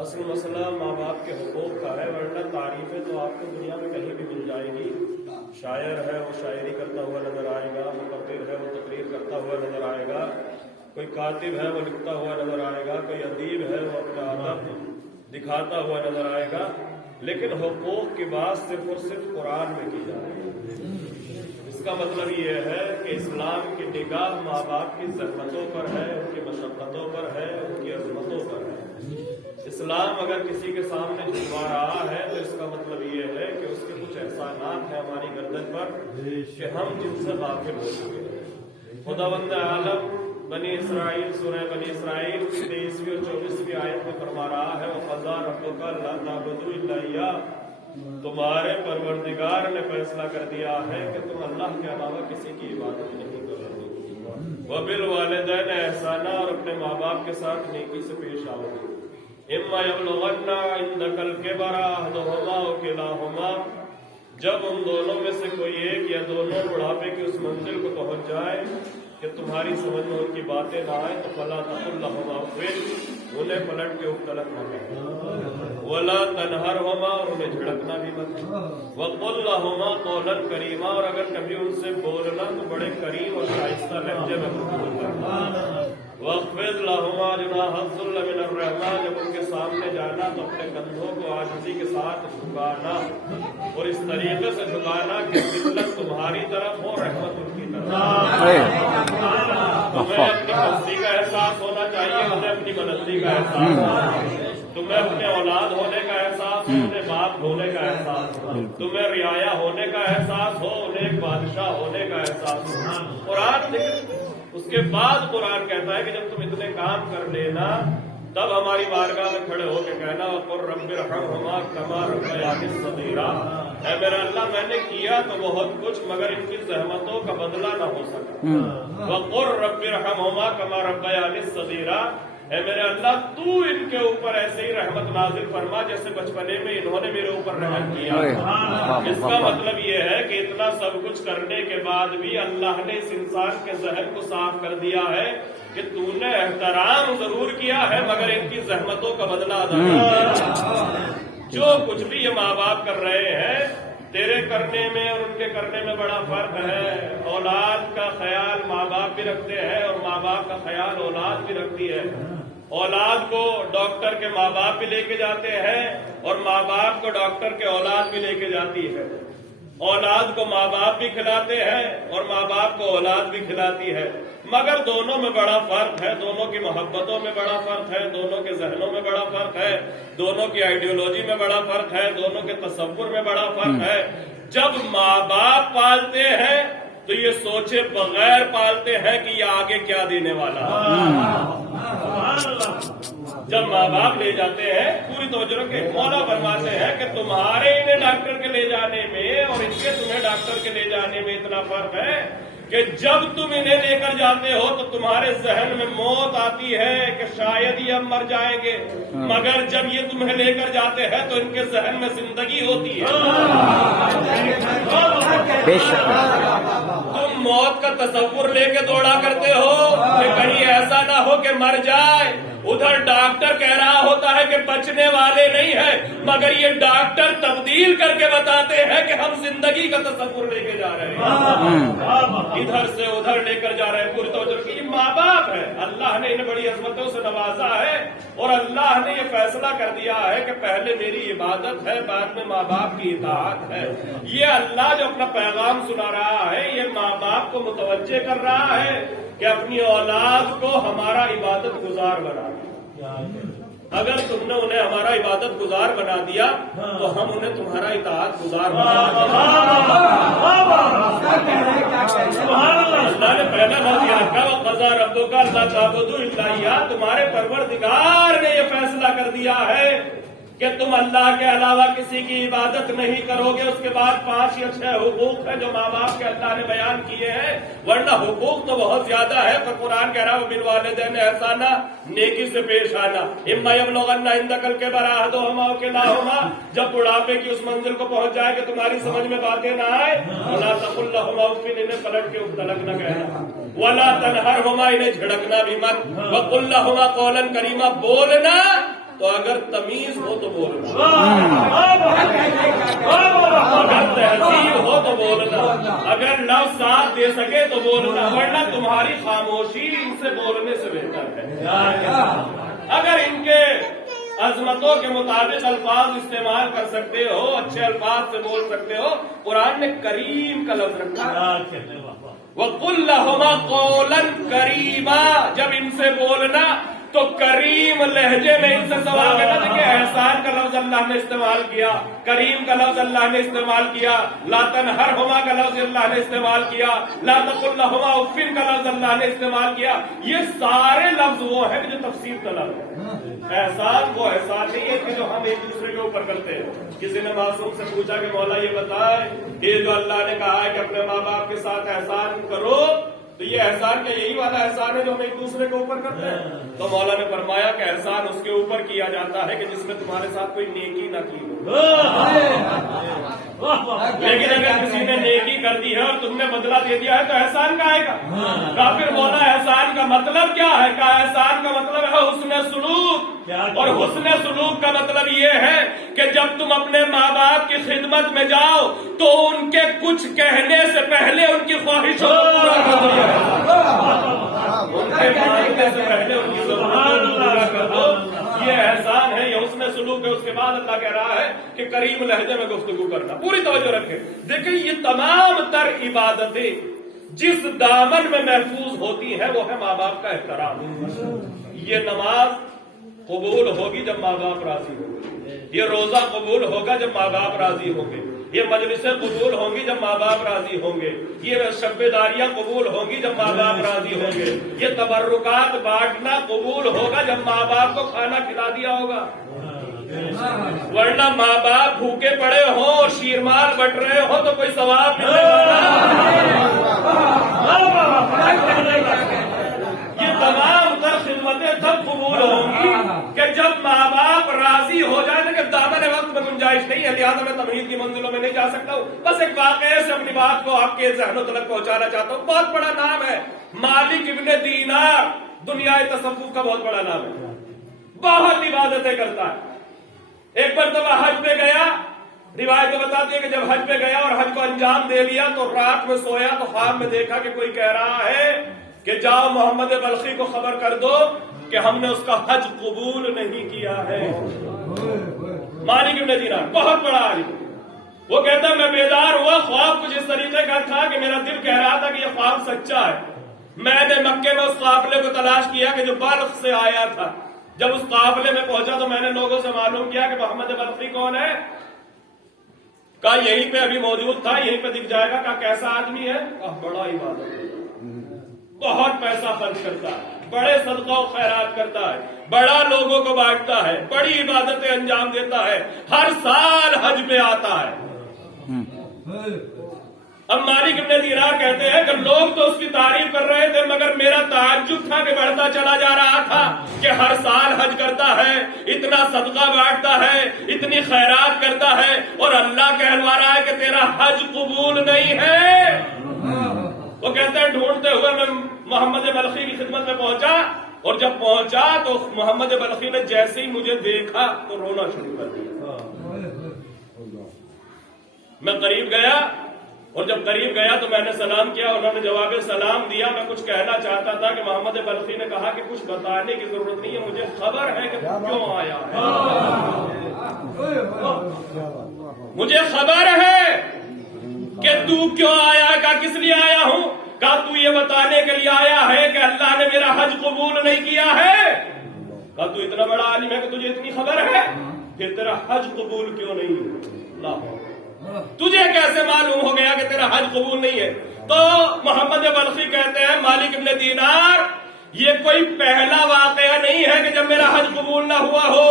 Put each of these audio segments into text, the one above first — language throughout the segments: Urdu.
اصل مسئلہ ماں باپ کے حقوق کا ہے، ورنہ تعریفیں تو آپ کو دنیا میں کہیں بھی مل جائے گی۔ شاعر ہے وہ شاعری کرتا ہوا نظر آئے گا، مقرر ہے وہ تقریر کرتا ہوا نظر آئے گا، کوئی کاتب ہے وہ لکھتا ہوا نظر آئے گا، کوئی ادیب ہے وہ اپنا ادب دکھاتا ہوا نظر آئے گا، لیکن حقوق کی بات صرف اور صرف قرآن میں کی جائے گی۔ اس کا مطلب یہ ہے کہ اسلام کی نگاہ ماں باپ کی زحمتوں پر ہے، ان کی مشقتوں پر ہے، ان کی عظمتوں پر ہے۔ اسلام اگر کسی کے سامنے جھکوا رہا ہے تو اس کا مطلب یہ ہے کہ اس کے کچھ احسانات ہیں ہماری گردن پر کہ ہم جن سے غافل ہو چکے ہیں۔ خداوند عالم بنی اسرائیل سورہ بنی اسرائیل کی 23ویں اور 24ویں آیت میں فرما رہا ہے وَقَضَىٰ رَبُّكَ أَلَّا تَعْبُدُوا إِلَّا إِيَّاهُ، تمہارے پروردگار نے فیصلہ کر دیا ہے کہ تم اللہ کے علاوہ کسی کی عبادت نہیں کرو گے، وَبِالْوَالِدَيْنِ إِحْسَانًا، اور اپنے ماں باپ کے ساتھ نیکی سے پیش آؤ گے، إِمَّا يَبْلُغَنَّ عِندَكَ الْكِبَرَ أَحَدُهُمَا أَوْ كِلَاهُمَا، جب ان دونوں میں سے کوئی ایک یا دونوں بڑھاپے کی اس منزل کو پہنچ جائے کہ تمہاری سمجھ میں ان کی باتیں نہ آئے تو فَلَا تَقُل لَّهُمَا اُفٍّ، انہیں پلٹ کے اختلط نہ کرنا، وَلَا تَنْهَرْهُمَا، اور انہیں جھڑکنا بھی مت، وَقُل لَّهُمَا قَوْلًا كَرِيمًا، اور اگر کبھی ان سے بولنا تو بڑے کریم اور شائستہ لہجے میں گفتگو کرنا، وَاخْفِضْ لَهُمَا جُنَاحَ الذُّلِّ مِنَ الرَّحْمَةِ، جب ان کے سامنے جانا تو اپنے کندھوں کو عاجزی کے ساتھ جھکانا، اور اس طریقے سے جھکانا کہ ذلت تمہاری طرف ہو، رحمت ان کی طرف۔ تمہیں اپنی پستی کا احساس ہونا چاہیے، انہیں اپنی بلندی کا احساس ہونا چاہیے، تمہیں اپنے اولاد ہونے کا احساس ہو، انہیں باپ ہونے کا احساس ہو، تمہیں رعایا ہونے کا احساس ہو، انہیں ایک بادشاہ ہونے کا احساس ہو۔ قرآن اس کے بعد قرآن کہتا ہے کہ جب تم اتنے کام کر لینا تب ہماری بارگاہ میں کھڑے ہو کے کہنا وَقُلْ رَبِّ ارْحَمْهُمَا كَمَا رَبَّيَانِي صَغِيرًا، اے میرا اللہ میں نے کیا تو بہت کچھ مگر ان کی زحمتوں کا بدلہ نہ ہو سکا، وَقُلْ رَبِّ ارْحَمْهُمَا كَمَا رَبَّيَانِي صَغِيرًا، اے میرے اللہ تو ان کے اوپر ایسے ہی رحمت نازل فرما جیسے بچپنے میں انہوں نے میرے اوپر رحم کیا۔ اس کا مطلب یہ ہے کہ اتنا سب کچھ کرنے کے بعد بھی اللہ نے اس انسان کے ذہن کو صاف کر دیا ہے کہ تو نے احترام ضرور کیا ہے مگر ان کی زحمتوں کا بدلہ ادا نہیں کیا۔ جو کچھ بھی یہ ماں باپ کر رہے ہیں تیرے کرنے میں اور ان کے کرنے میں بڑا فرق ہے۔ اولاد کا خیال ماں باپ بھی رکھتے ہیں اور ماں باپ کا خیال اولاد بھی رکھتی ہے۔ اولاد کو ڈاکٹر کے ماں باپ بھی لے کے جاتے ہیں اور ماں باپ کو ڈاکٹر کے اولاد بھی لے کے جاتی ہے۔ اولاد کو ماں باپ بھی کھلاتے ہیں اور ماں باپ کو اولاد بھی کھلاتی ہے، مگر دونوں میں بڑا فرق ہے، دونوں کی محبتوں میں بڑا فرق ہے، دونوں کے ذہنوں میں بڑا فرق ہے، دونوں کی آئیڈیالوجی میں بڑا فرق ہے، دونوں کے تصور میں بڑا فرق ہے۔ جب ماں باپ پالتے ہیں تو یہ سوچے بغیر پالتے ہیں کہ یہ آگے کیا دینے والا ہے۔ جب ماں باپ لے جاتے ہیں پوری توجہ کے مولا فرماتے ہیں کہ تمہارے انہیں ڈاکٹر کے لے جانے میں اور ان کے تمہیں ڈاکٹر کے لے جانے میں اتنا فرق ہے کہ جب تم انہیں لے کر جاتے ہو تو تمہارے ذہن میں موت آتی ہے کہ شاید یہ اب مر جائیں گے، مگر جب یہ تمہیں لے کر جاتے ہیں تو ان کے ذہن میں زندگی ہوتی ہے۔ تم موت کا تصور لے کے دوڑا کرتے ہو کہ کہیں ایسا نہ ہو کہ مر جائے، ادھر ڈاکٹر کہہ رہا ہوتا ہے کہ بچنے والے نہیں ہیں، مگر یہ ڈاکٹر تبدیل کر کے بتاتے ہیں کہ ہم زندگی کا تصور لے کے جا رہے ہیں، ادھر سے ادھر لے کر جا رہے ہیں۔ پوری توجہ کی، یہ ماں باپ ہے، اللہ نے انہیں بڑی عظمتوں سے نوازا ہے اور اللہ نے یہ فیصلہ کر دیا ہے کہ پہلے میری عبادت ہے، بعد میں ماں باپ کی اطاعت ہے۔ یہ اللہ جو اپنا پیغام سنا رہا ہے یہ ماں باپ کو متوجہ کر رہا ہے کہ اپنی اولاد کو ہمارا عبادت گزار بنا دیا۔ اگر تم نے انہیں ہمارا عبادت گزار بنا دیا تو ہم انہیں تمہارا اطاعت گزار بنا دیا۔ اللہ نے پہلا لفظ یہ رکھا وَقَضَىٰ رَبُّكَ أَلَّا تَعْبُدُوا إِلَّا إِيَّاهُ، تمہارے پروردگار نے یہ فیصلہ کر دیا ہے کہ تم اللہ کے علاوہ کسی کی عبادت نہیں کرو گے۔ اس کے بعد 5 یا 6 حقوق ہیں جو ماں باپ کے اللہ نے بیان کیے ہیں، ورنہ حقوق تو بہت زیادہ ہے، پر قرآن کہہ رہا ہے وَبِالْوَالِدَيْنِ إِحْسَانًا، نیکی سے پیش آنا۔ إِمَّا يَبْلُغَنَّ عِندَكَ الْكِبَرَ أَحَدُهُمَا أَوْ كِلَاهُمَا، جب بڑھاپے کی اس منزل کو پہنچ جائے کہ تمہاری سمجھ میں باتیں نہ آئے، وَلَا تَقُل لَّهُمَا اُفٍّ، انہیں پلٹ کے اختلق نہ کہنا، وَلَا تَنْهَرْهُمَا، انہیں جھڑکنا بھی مت، وَقُل لَّهُمَا قَوْلًا كَرِيمًا، بولنا تو اگر تمیز ہو تو بولنا، اگر تہذیب ہو تو بولنا، اگر لفظ ساتھ دے سکے تو بولنا، ورنہ تمہاری خاموشی ان سے بولنے سے بہتر ہے۔ اگر ان کے عظمتوں کے مطابق الفاظ استعمال کر سکتے ہو، اچھے الفاظ سے بول سکتے ہو، قرآن نے کریم کا لفظ رکھا ہے، وَقُلْ لَهُمَا قَوْلًا كَرِيمًا، جب ان سے بولنا تو کریم لہجے میں ان سے سوال کرنا تھا کہ احسان کا لفظ اللہ نے استعمال کیا، کریم کا لفظ اللہ نے استعمال کیا، لا تنہرہما کا لفظ اللہ نے استعمال کیا، لا تقل لہما اف کا لفظ اللہ نے استعمال کیا. یہ سارے لفظ وہ ہیں کہ جو تفسیر طلب ہے. احسان وہ احسان نہیں ہے کہ جو ہم ایک دوسرے کے اوپر کرتے ہیں. کسی نے معصوم سے پوچھا کہ مولا یہ بتائے یہ جو اللہ نے کہا ہے کہ اپنے ماں باپ کے ساتھ احسان کرو، تو یہ احسان کیا یہی والا احسان ہے جو ہم ایک دوسرے کے اوپر کرتے ہیں؟ تو مولا نے فرمایا کہ احسان اس کے اوپر کیا جاتا ہے کہ جس میں تمہارے ساتھ کوئی نیکی نہ کی ہو. لیکن اگر کسی نے نیکی کر دی ہے اور تم نے بدلہ دے دیا ہے تو احسان کا آئے گا. کافر بولا احسان کا مطلب کیا ہے؟ کہ احسان کا مطلب ہے حسن سلوک. اور حسن سلوک کا مطلب یہ ہے کہ جب تم اپنے ماں باپ کی خدمت میں جاؤ تو ان کے کچھ کہنے سے پہلے ان کی خواہشوں کو پورا کر دو. ان کے مانگنے سے پہلے ان کی ضرورتوں کو پورا کر دو. یہ احسان ہے، یہ حسن سلوک ہے. اس کے بعد اللہ کہہ رہا ہے کہ کریم لہجے میں گفتگو کرنا. پوری توجہ رکھیں. دیکھیں یہ تمام تر عبادتیں جس دامن میں محفوظ ہوتی ہیں وہ ہے ماں باپ کا احترام. یہ نماز قبول ہوگی جب ماں باپ راضی ہوں گے، یہ روزہ قبول ہوگا جب ماں باپ راضی ہوں گے، یہ مجلسیں قبول ہوں گی جب ماں باپ راضی ہوں گے، یہ شب داریاں قبول ہوں گی جب ماں باپ راضی ہوں گے، یہ تبرکات بانٹنا قبول ہوگا جب ماں باپ کو کھانا کھلا دیا ہوگا. ورنہ ماں باپ بھوکے پڑے ہوں اور شیرمال بٹ رہے ہوں تو کوئی ثواب نہیں. یہ تمام تر خدمتیں تب قبول ہوں گی کہ جب ماں باپ راضی ہو جائیں. لیکن دامن وقت میں گنجائش نہیں ہے، لہٰذا میں تمہید کی منزلوں میں نہیں جا سکتا ہوں. بس ایک واقعے سے اپنی بات کو آپ کے ذہنوں تک پہنچانا چاہتا ہوں. بہت بڑا نام ہے مالک ابن دینار، دنیا تصوف کا بہت بڑا نام ہے، بہت عبادتیں کرتا ہے. ایک مرتبہ حج پہ گیا. روایتیں بتاتی ہے کہ جب حج پہ گیا اور حج کو انجام دے لیا تو رات میں سویا تو خواب میں دیکھا کہ کوئی کہہ رہا ہے کہ جاؤ محمد بلخی کو خبر کر دو کہ ہم نے اس کا حج قبول نہیں کیا ہے. مالک ابن دینار بہت بڑا عالم، وہ کہتا ہے میں بیدار ہوا، خواب کچھ اس طریقے کا تھا کہ میرا دل کہہ رہا تھا کہ یہ خواب سچا ہے. میں نے مکے میں اس قافلے کو تلاش کیا کہ جو بلخ سے آیا تھا. جب اس قافلے میں پہنچا تو میں نے لوگوں سے معلوم کیا کہ محمد بلخی کون ہے. کہا یہیں پہ ابھی موجود تھا، یہیں پہ دکھ جائے گا. کہا کیسا آدمی ہے؟ کہا بڑا عبادت ہے، بہت پیسہ خرچ کرتا ہے، بڑے صدقہ و خیرات کرتا ہے، بڑا لوگوں کو بانٹتا ہے، بڑی عبادتیں انجام دیتا ہے، ہر سال حج پہ آتا ہے. اب مالک ابن دینار کہتے ہیں کہ لوگ تو اس کی تعریف کر رہے تھے مگر میرا تعجب تھا کہ بڑھتا چلا جا رہا تھا کہ ہر سال حج کرتا ہے، اتنا صدقہ بانٹتا ہے، اتنی خیرات کرتا ہے، اور اللہ کہلوا رہا ہے کہ تیرا حج قبول نہیں ہے. وہ کہتے ہیں ڈھونڈتے ہوئے میں محمد بلخی کی خدمت میں پہنچا، اور جب پہنچا تو محمد بلخی نے جیسے ہی مجھے دیکھا تو رونا شروع کر دیا. میں قریب گیا، اور جب قریب گیا تو میں نے سلام کیا، انہوں نے جواب سلام دیا. میں کچھ کہنا چاہتا تھا کہ محمد بلخی نے کہا کہ کچھ بتانے کی ضرورت نہیں ہے، مجھے خبر ہے کہ تو کیوں آیا ہے، مجھے خبر ہے کہ تو کیوں آیا ہے. کہا کس لیے آیا ہوں؟ کہا تو یہ بتانے کے لیے آیا ہے کہ اللہ نے میرا حج قبول نہیں کیا ہے. کہا تو اتنا بڑا عالم ہے کہ تجھے اتنی خبر ہے، پھر تیرا حج قبول کیوں نہیں؟ تجھے کیسے معلوم ہو گیا کہ تیرا حج قبول نہیں ہے؟ تو محمد بلخی کہتے ہیں مالک ابن دینار یہ کوئی پہلا واقعہ نہیں ہے کہ جب میرا حج قبول نہ ہوا ہو.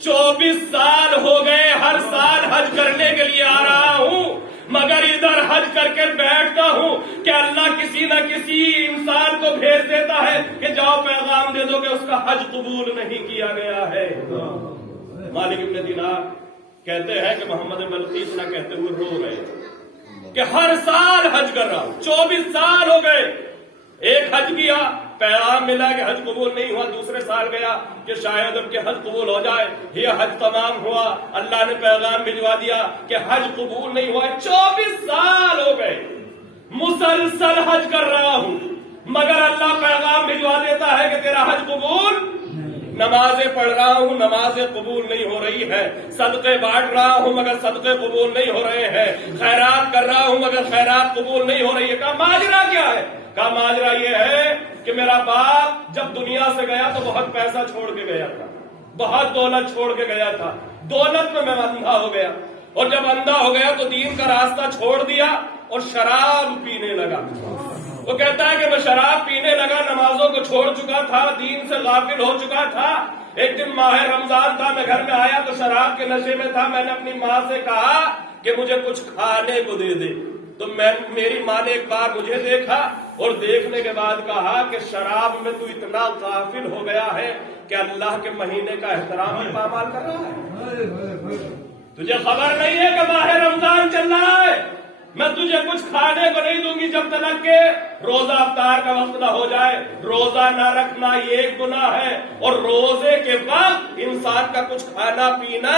24 سال ہو گئے ہر سال حج کرنے کے لیے آ رہا ہوں، مگر ادھر حج کر کے بیٹھتا ہوں کہ اللہ کسی نہ کسی انسان کو بھیج دیتا ہے کہ جاؤ پیغام دے دو کہ اس کا حج قبول نہیں کیا گیا ہے. مالک ابن دینار کہتے ہیں کہ محمد بلخی اتنا کہتے ہوئے رو رہے کہ ہر سال حج کر رہا ہوں، 24 سال ہو گئے. ایک حج کیا، پیغام ملا کہ حج قبول نہیں ہوا. دوسرے سال گیا کہ شاید اب کے حج قبول ہو جائے. یہ حج تمام ہوا، اللہ نے پیغام بھجوا دیا کہ حج قبول نہیں ہوا. 24 سال ہو گئے مسلسل حج کر رہا ہوں، مگر اللہ پیغام بھجوا دیتا ہے کہ تیرا حج قبول. نمازیں پڑھ رہا ہوں، نمازیں قبول نہیں ہو رہی ہے. صدقے بانٹ رہا ہوں مگر صدقے قبول نہیں ہو رہے ہیں. خیرات کر رہا ہوں مگر خیرات قبول نہیں ہو رہی ہے. کہا ماجرا کیا ہے؟ کہا ماجرا یہ ہے کہ میرا باپ جب دنیا سے گیا تو بہت پیسہ چھوڑ کے گیا تھا، بہت دولت چھوڑ کے گیا تھا، دولت میں اندھا ہو گیا، اور جب اندھا ہو گیا تو دین کا راستہ چھوڑ دیا اور شراب پینے لگا۔ وہ کہتا ہے کہ میں شراب پینے لگا، نمازوں کو چھوڑ چکا تھا، دین سے غافل ہو چکا تھا۔ ایک دن ماہ رمضان تھا، میں گھر میں آیا تو شراب کے نشے میں تھا۔ میں نے اپنی ماں سے کہا کہ مجھے کچھ کھانے کو دے دے، تو میری ماں نے ایک بار مجھے دیکھا اور دیکھنے کے بعد کہا کہ شراب میں تو اتنا غافل ہو گیا ہے کہ اللہ کے مہینے کا احترام بھی پامال کر رہا ہے۔ تجھے خبر نہیں ہے کہ ماہ رمضان چل رہا ہے، میں تجھے کچھ کھانے کو نہیں دوں گی جب تک کہ روزہ افطار کا وقت نہ ہو جائے۔ روزہ نہ رکھنا یہ ایک گناہ ہے، اور روزے کے وقت انسان کا کچھ کھانا پینا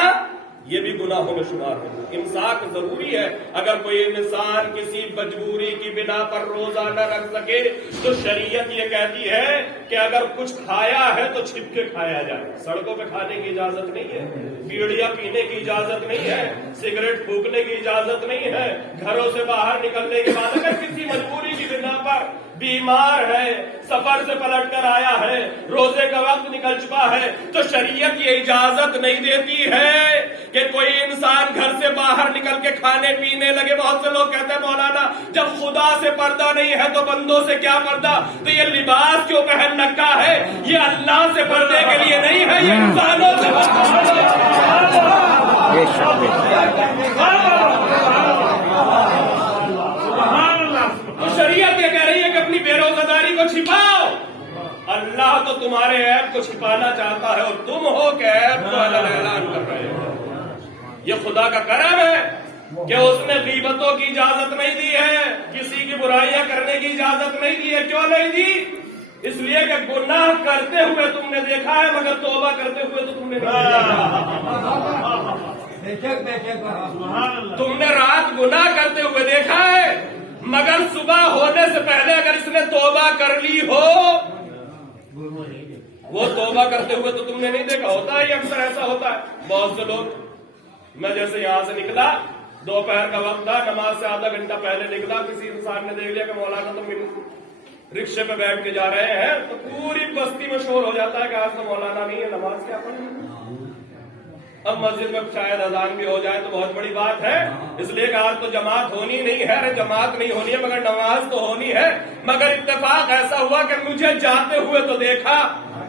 یہ بھی گناہوں میں شمار ہے۔ امساک ضروری ہے۔ اگر کوئی انسان کسی مجبوری کی بنا پر روزہ نہ رکھ سکے تو شریعت یہ کہتی ہے کہ اگر کچھ کھایا ہے تو چھپ کے کھایا جائے۔ سڑکوں پہ کھانے کی اجازت نہیں ہے، بیڑیاں پینے کی اجازت نہیں ہے، سگریٹ پھونکنے کی اجازت نہیں ہے۔ گھروں سے باہر نکلنے کے بعد اگر کسی مجبوری کی بنا پر بیمار ہے، سفر سے پلٹ کر آیا ہے، روزے کا وقت نکل چکا ہے، تو شریعت یہ اجازت نہیں دیتی ہے کہ کوئی انسان گھر سے باہر نکل کے کھانے پینے لگے۔ بہت سے لوگ کہتے ہیں مولانا جب خدا سے پردہ نہیں ہے تو بندوں سے کیا پردہ؟ تو یہ لباس جو پہن رکھا ہے یہ اللہ سے پردے کے لیے نہیں ہے، یہ انسانوں سے شریعت یہ کہہ رہی ہے کہ اپنی بے روزہ داری کو چھپاؤ۔ اللہ تو تمہارے عیب کو چھپانا چاہتا ہے اور تم ہو کہ عیب کو اعلان کر رہے ہو۔ یہ خدا کا کرم ہے کہ اس نے غیبتوں کی اجازت نہیں دی ہے، کسی کی برائیاں کرنے کی اجازت نہیں دی ہے۔ کیوں نہیں دی؟ اس لیے کہ گناہ کرتے ہوئے تم نے دیکھا ہے مگر توبہ کرتے ہوئے تو تم نے نہیں دیکھا۔ تم نے رات گناہ کرتے ہوئے دیکھا ہے مگر صبح ہونے سے پہلے اگر اس نے توبہ کر لی ہو، وہ توبہ کرتے ہوئے تو تم نے نہیں دیکھا۔ ہوتا ہے یہ اکثر ایسا ہوتا ہے۔ بہت سے لوگ، میں جیسے یہاں سے نکلا، دوپہر کا وقت تھا، نماز سے آدھا گھنٹہ پہلے نکلا، کسی انسان نے دیکھ لیا کہ مولانا تو رکشے پہ بیٹھ کے جا رہے ہیں، تو پوری بستی میں شور ہو جاتا ہے کہ آج تو مولانا نہیں ہے، نماز کیا پڑھی۔ اب مسجد میں شاید اذان بھی ہو جائے تو بہت بڑی بات ہے، اس لیے کہ آج تو جماعت ہونی نہیں ہے۔ ارے جماعت نہیں ہونی ہے مگر نماز تو ہونی ہے۔ مگر اتفاق ایسا ہوا کہ مجھے جاتے ہوئے تو دیکھا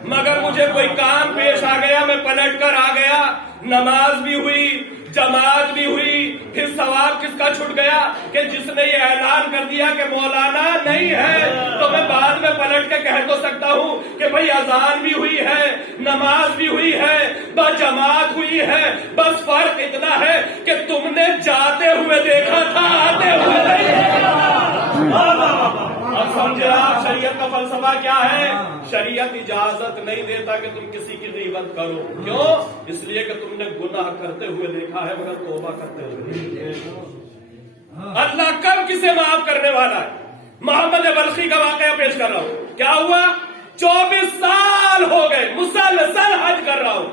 مگر مجھے کوئی کام پیش آ گیا، میں پلٹ کر آ گیا۔ نماز بھی ہوئی، جماعت بھی ہوئی، پھر ثواب کس کا چھٹ گیا کہ جس نے یہ اعلان کر دیا کہ مولانا نہیں ہے، تو میں بعد میں پلٹ کے کہہ تو سکتا ہوں کہ بھئی اذان بھی ہوئی ہے، نماز بھی ہوئی ہے، بس جماعت ہوئی ہے، بس فرق اتنا ہے کہ تم نے جاتے ہوئے دیکھا تھا، آتے ہوئے نہیں۔ اب سمجھے آپ شریعت کا فلسفہ کیا ہے؟ شریعت اجازت نہیں دیتا کہ تم کسی کی غیبت کرو۔ کیوں؟ اس لیے کہ تم نے گناہ کرتے ہوئے دیکھا ہے مگر توبہ کرتے ہوئے۔ اللہ کب کسے معاف کرنے والا ہے؟ محمد بلخی کا واقعہ پیش کر رہا ہوں۔ کیا ہوا؟ 24 سال ہو گئے مسلسل حج کر رہا ہوں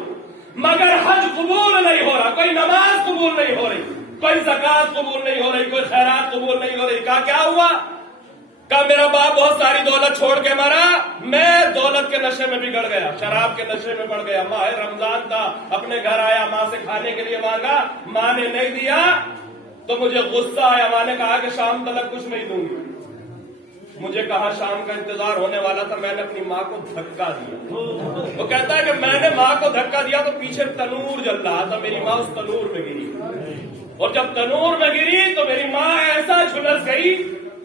مگر حج قبول نہیں ہو رہا، کوئی نماز قبول نہیں ہو رہی، کوئی زکات قبول نہیں ہو رہی، کوئی خیرات قبول نہیں ہو رہی۔ کیا ہوا؟ کہ میرا باپ بہت ساری دولت چھوڑ کے مرا، میں دولت کے نشے میں بگڑ گیا، شراب کے نشے میں پڑ گیا۔ ماہ رمضان تھا، اپنے گھر آیا، ماں سے کھانے کے لیے مانگا، ماں نے نہیں دیا تو مجھے غصہ آیا۔ ماں نے کہا کہ شام تلک کچھ نہیں دوں گی۔ مجھے کہا شام کا انتظار ہونے والا تھا، میں نے اپنی ماں کو دھکا دیا۔ وہ کہتا ہے کہ میں نے ماں کو دھکا دیا تو پیچھے تنور جل رہا تھا، میری ماں اس تنور میں گری، اور جب تنور میں گری تو میری ماں ایسا جھلس گئی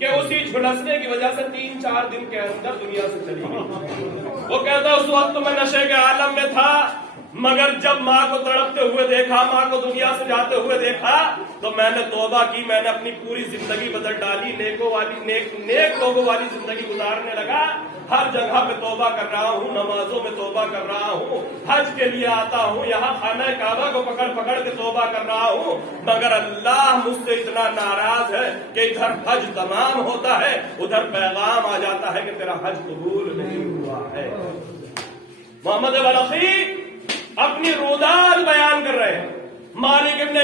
کہ اسی جھلسنے کی وجہ سے 3-4 دن کے اندر دنیا سے چلی گئی۔ وہ کہتا اس وقت میں نشے کے عالم میں تھا مگر جب ماں کو تڑپتے ہوئے دیکھا، ماں کو دنیا سے جاتے ہوئے دیکھا تو میں نے توبہ کی، میں نے اپنی پوری زندگی بدل ڈالی، نیک لوگوں والی زندگی گزارنے لگا۔ ہر جگہ پہ توبہ کر رہا ہوں، نمازوں میں توبہ کر رہا ہوں، حج کے لیے آتا ہوں، یہاں خانہ کعبہ کو پکڑ پکڑ کے توبہ کر رہا ہوں، مگر اللہ مجھ سے اتنا ناراض ہے کہ ادھر حج تمام ہوتا ہے، ادھر پیغام آ جاتا ہے کہ تیرا حج قبول نہیں ہوا ہے۔ محمد بلخی اپنی روداد بیان کر رہے ہیں، مالک ابن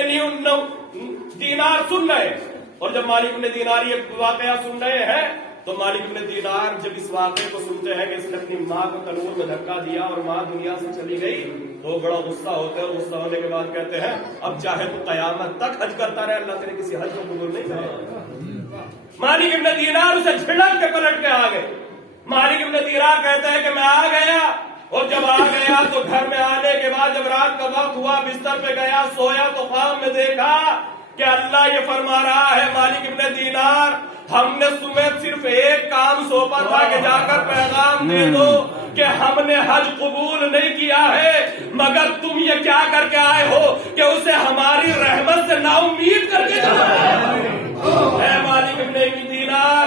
دینار سن رہے ہیں، اور جب مالک ابن دینار یہ واقعہ سن رہے ہیں تو مالک ابن دینار جب اس واقعے کو سنتے ہیں کہ اس نے اپنی ماں کو تنور میں دھکا دیا اور ماں دنیا سے چلی گئی تو بڑا غصہ ہوتے ہیں، اور غصہ ہونے کے بعد کہتے ہیں اب چاہے تو قیامت تک حج کرتا رہے، اللہ تیرے کسی حج کو قبول نہیں کرے۔ مالک ابن دینار اسے جھڑک کے پلٹ کے آ گئے۔ مالک ابن دینار کہتا ہے کہ میں آ گیا، اور جب آ گیا تو گھر میں آنے کے بعد جب رات کا وقت ہوا بستر پہ گیا سویا تو خواب میں دیکھا کہ اللہ یہ فرما رہا ہے مالک ابن دینار ہم نے تمہیں صرف ایک کام سونپا تھا کہ جا کر پیغام دے دو کہ ہم نے حج قبول نہیں کیا ہے، مگر تم یہ کیا کر کے آئے ہو کہ اسے ہماری رحمت سے نا امید کر کے اے مالک ابن دینار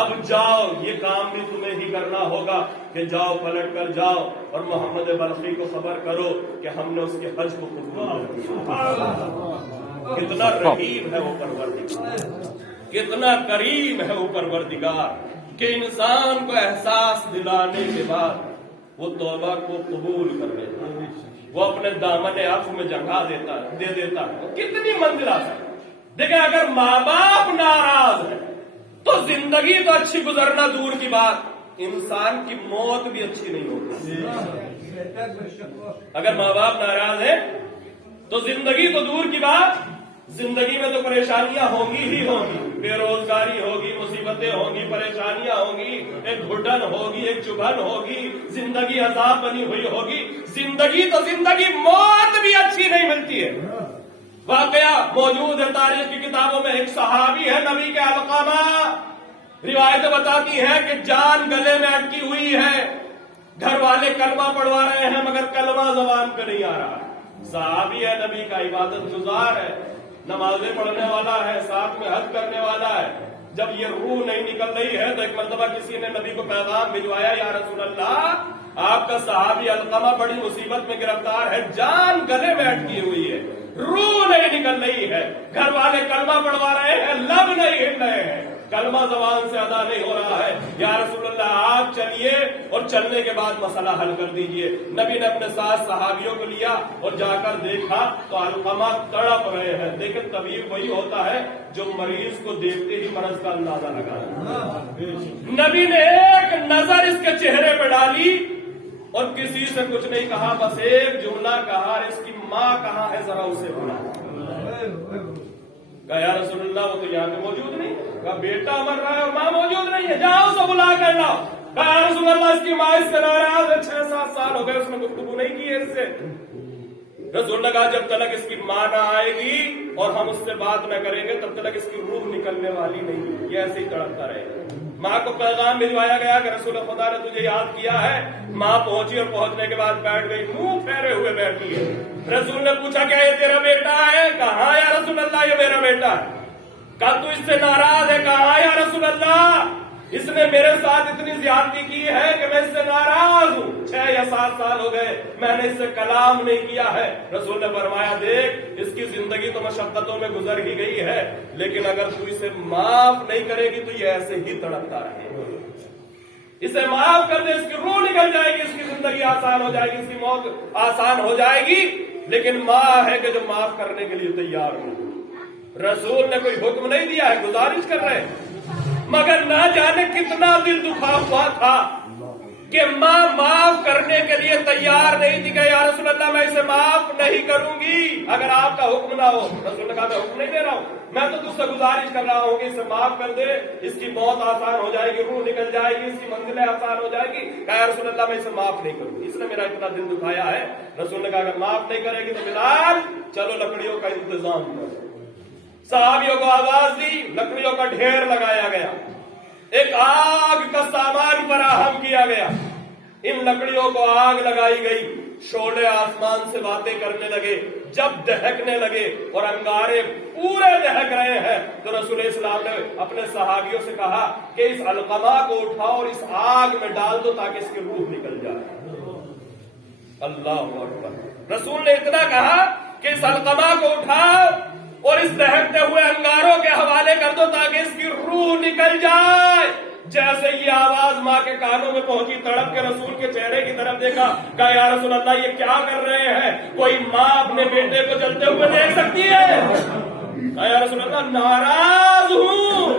اب جاؤ، یہ کام بھی تمہیں ہی کرنا ہوگا کہ جاؤ پلٹ کر جاؤ اور محمد بلخی کو خبر کرو کہ ہم نے اس کے حج کو قبول کیا۔ کتنا رحیم ہے وہ پروردگار، کتنا کریم ہے وہ پروردگار کہ انسان کو احساس دلانے کے بعد وہ توبہ کو قبول کر لیتا ہے، وہ اپنے دامن عفو میں جگہ دے دیتا ہے۔ کتنی منزل آسان۔ دیکھیں اگر ماں باپ ناراض ہے تو زندگی تو اچھی گزرنا دور کی بات، انسان کی موت بھی اچھی نہیں ہوتی۔ اگر ماں باپ ناراض ہیں تو زندگی تو دور کی بات، زندگی میں تو پریشانیاں ہوں گی ہی ہوں گی، بے روزگاری ہوگی، مصیبتیں ہوں گی، پریشانیاں ہوں گی، ایک گھٹن ہوگی، ایک چبھن ہوگی، زندگی عذاب بنی ہوئی ہوگی۔ زندگی تو زندگی، موت بھی اچھی نہیں ملتی ہے۔ واقعہ موجود ہے تاریخ کی کتابوں میں، ایک صحابی ہے نبی کے علقمہ، روایتیں بتاتی ہیں کہ جان گلے میں اٹکی ہوئی ہے، گھر والے کلمہ پڑھوا رہے ہیں مگر کلمہ زبان پہ نہیں آ رہا۔ صحابی ہے نبی کا، عبادت گزار ہے، نمازیں پڑھنے والا ہے، ساتھ میں حج کرنے والا ہے۔ جب یہ روح نہیں نکل رہی ہے تو ایک مرتبہ کسی نے نبی کو پیغام بھجوایا، یا رسول اللہ آپ کا صحابی علقمہ بڑی مصیبت میں گرفتار ہے، جان گلے میں اٹکی ہوئی ہے، روح نہیں نکل رہی ہے، گھر والے کلمہ پڑھوا رہے ہیں، لب نہیں ہل رہے ہیں، کلمہ زبان سے ادا نہیں ہو رہا ہے، یا رسول اللہ آپ چلیے اور چلنے کے بعد مسئلہ حل کر دیجئے۔ نبی نے اپنے ساتھ صحابیوں کو لیا اور جا کر دیکھا تو علقمہ تڑپ رہے ہیں۔ لیکن طبیب وہی ہوتا ہے جو مریض کو دیکھتے ہی مرض کا اندازہ لگا۔ نبی نے ایک نظر اس کے چہرے پہ ڈالی اور کسی سے کچھ نہیں کہا، بس ایک جملہ کہا، اس کی ماں کہاں ہے ذرا اسے بلا۔ کہا یا رسول اللہ وہ تو یہاں پہ موجود نہیں۔ کہا بیٹا مر رہا ہے اور ماں موجود نہیں ہے، جاؤ اسے بلا کر لاؤ۔ کہا یا رسول اللہ اس کی ماں اس سے ناراض ہے، 6-7 سال ہو گئے اس نے گفتگو نہیں کی ہے اس سے۔ رسول نے کہا جب تک اس کی ماں نہ آئے گی اور ہم اس سے بات نہ کریں گے تب تک اس کی روح نکلنے والی نہیں، یہ ایسے ہی تڑپتا رہے گا۔ ماں کو پیغام بھجوایا گیا کہ رسول خدا نے تجھے یاد کیا ہے۔ ماں پہنچی اور پہنچنے کے بعد بیٹھ گئی، منہ پھیرے ہوئے بیٹھی ہے۔ رسول نے پوچھا کیا یہ تیرا بیٹا ہے؟ کہا یا رسول اللہ یہ میرا بیٹا ہے۔ کہا تو اس سے ناراض ہے؟ کہا یا رسول اللہ اس نے میرے ساتھ اتنی زیادتی کی ہے کہ میں اس سے ناراض ہوں، 6 یا 7 سال ہو گئے میں نے اس سے کلام نہیں کیا ہے۔ رسول نے فرمایا دیکھ اس کی زندگی تو مشقتوں میں گزر ہی گئی ہے، لیکن اگر تو اسے معاف نہیں کرے گی تو یہ ایسے ہی تڑپتا رہے گا۔ اسے معاف کر دے، اس کی روح نکل جائے گی، اس کی زندگی آسان ہو جائے گی، اس کی موت آسان ہو جائے گی۔ لیکن ماں ہے کہ جو معاف کرنے کے لیے تیار ہو۔ رسول نے کوئی حکم نہیں دیا ہے، گزارش کر رہے ہیں، مگر نہ جانے کتنا دل دکھا ہوا تھا کہ ماں معاف کرنے کے لیے تیار نہیں تھی کہ یا رسول اللہ میں اسے معاف نہیں کروں گی اگر آپ کا حکم نہ ہو۔ رسول نے کہا میں حکم نہیں دے رہا ہوں، میں تو تجھ سے گزارش کر رہا ہوں کہ اسے معاف کر دے، اس کی موت آسان ہو جائے گی، روح نکل جائے گی، اس کی منزلیں آسان ہو جائے گی۔ کہا یا رسول اللہ میں اسے معاف نہیں کروں گی، اس نے میرا اتنا دل دکھایا ہے۔ رسول نے کہا اگر معاف نہیں کرے گی تو بلال چلو لکڑیوں کا انتظام کرو۔ صحابیوں کو آواز دی، لکڑیوں کا ڈھیر لگایا گیا، ایک آگ کا سامان فراہم کیا گیا، ان لکڑیوں کو آگ لگائی گئی، شعلے آسمان سے باتیں کرنے لگے، جب دہکنے لگے اور انگارے پورے دہک رہے ہیں تو رسول اسلام نے اپنے صحابیوں سے کہا کہ اس علقمہ کو اٹھاؤ اور اس آگ میں ڈال دو تاکہ اس کی روح نکل جائے۔ اللہ اکبر۔ رسول نے اتنا کہا کہ اس علقمہ کو اٹھاؤ اور اس دہکتے ہوئے انگاروں کے حوالے کر دو تاکہ اس کی روح نکل جائے۔ جیسے یہ آواز ماں کے کانوں میں پہنچی، تڑپ کے رسول کے چہرے کی طرف دیکھا، کہا یا رسول اللہ یہ کیا کر رہے ہیں؟ کوئی ماں اپنے بیٹے کو جلتے ہوئے دیکھ سکتی ہے؟ کہا یا رسول اللہ ناراض ہوں